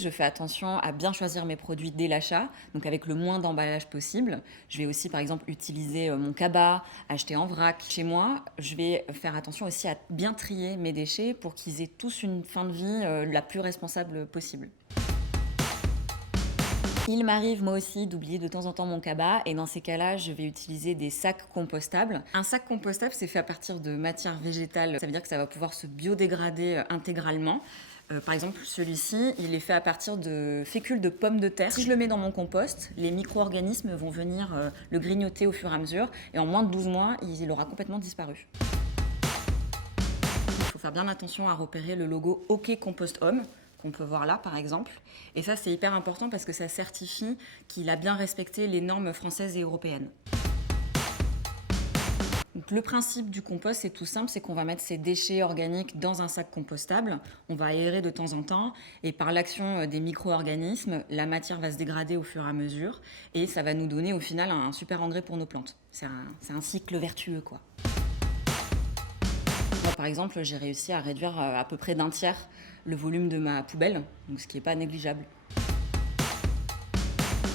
Je fais attention à bien choisir mes produits dès l'achat, donc avec le moins d'emballage possible. Je vais aussi par exemple utiliser mon cabas, acheter en vrac. Chez moi, je vais faire attention aussi à bien trier mes déchets pour qu'ils aient tous une fin de vie la plus responsable possible. Il m'arrive moi aussi d'oublier de temps en temps mon cabas et dans ces cas-là, je vais utiliser des sacs compostables. Un sac compostable, c'est fait à partir de matière végétale. Ça veut dire que ça va pouvoir se biodégrader intégralement. Par exemple, celui-ci, il est fait à partir de fécule de pommes de terre. Si je le mets dans mon compost, les micro-organismes vont venir le grignoter au fur et à mesure et en moins de 12 mois, il aura complètement disparu. Il faut faire bien attention à repérer le logo OK Compost Home qu'on peut voir là par exemple. Et ça c'est hyper important parce que ça certifie qu'il a bien respecté les normes françaises et européennes. Donc, le principe du compost, c'est tout simple, c'est qu'on va mettre ces déchets organiques dans un sac compostable, on va aérer de temps en temps, et par l'action des micro-organismes, la matière va se dégrader au fur et à mesure, et ça va nous donner au final un super engrais pour nos plantes. C'est un cycle vertueux, quoi. Moi, par exemple, j'ai réussi à réduire à peu près d'un tiers le volume de ma poubelle, donc ce qui n'est pas négligeable.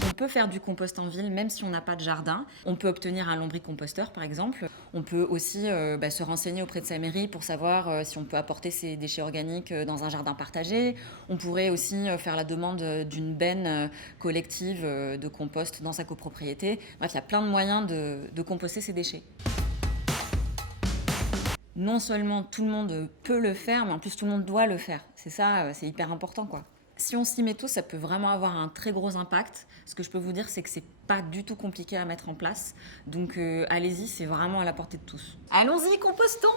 On peut faire du compost en ville même si on n'a pas de jardin. On peut obtenir un lombricomposteur par exemple. On peut aussi se renseigner auprès de sa mairie pour savoir si on peut apporter ses déchets organiques dans un jardin partagé. On pourrait aussi faire la demande d'une benne collective de compost dans sa copropriété. Bref, il y a plein de moyens de composter ses déchets. Non seulement tout le monde peut le faire, mais en plus tout le monde doit le faire. C'est ça, c'est hyper important, quoi. Si on s'y met tous, ça peut vraiment avoir un très gros impact. Ce que je peux vous dire, c'est que c'est pas du tout compliqué à mettre en place. Donc allez-y, c'est vraiment à la portée de tous. Allons-y, compostons!